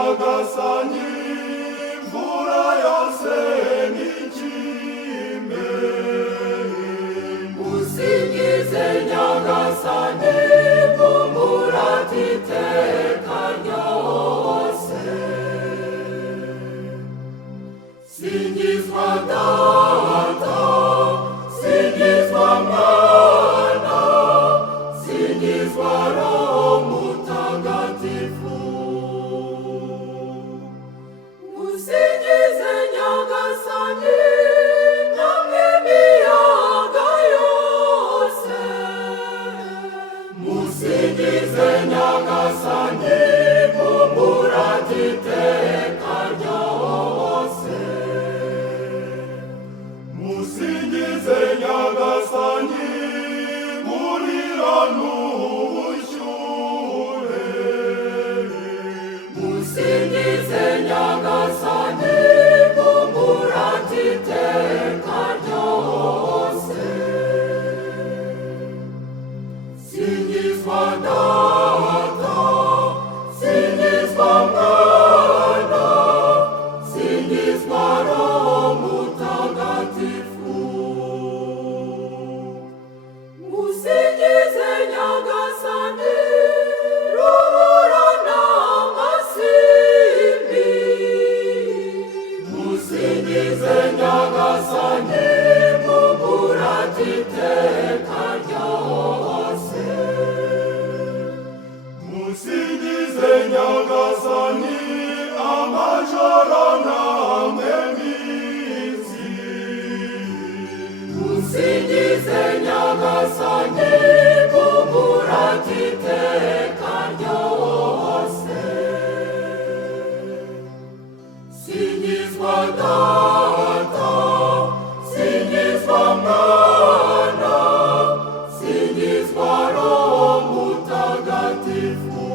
nyagasani imvura yose n'ikime musingize nyagasani mumurate iteka ryose singizwa data singizwa mwana singizwa roho mutagatifu musingize nyagasani namwe miyaga yose musingize nyagasani mumurate iteka ryose musingize nyagasani murira n'ubushyuhe musingize nyagasani mumurate iteka ryose singizwa data singizwa mwana singizwa roho mutagatifu musingize nyagasani rubura n'amasimbi musingize nyagasani mumurate iteka ryose musingize nyagasani amajoro namwe minsi musingize nyagasani mumurate iteka ryose singizwa data singizwa mwana singizwa roho mutagatifu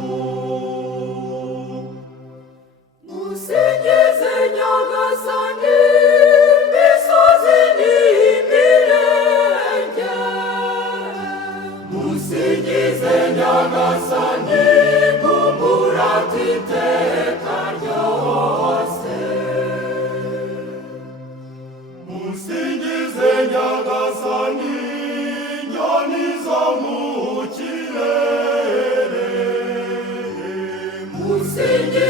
musingize nyagasani misozi n'imirenge musingize nyagasani mumurate iteka ryose musingize nyagasani nyoni zo mu kirere musingize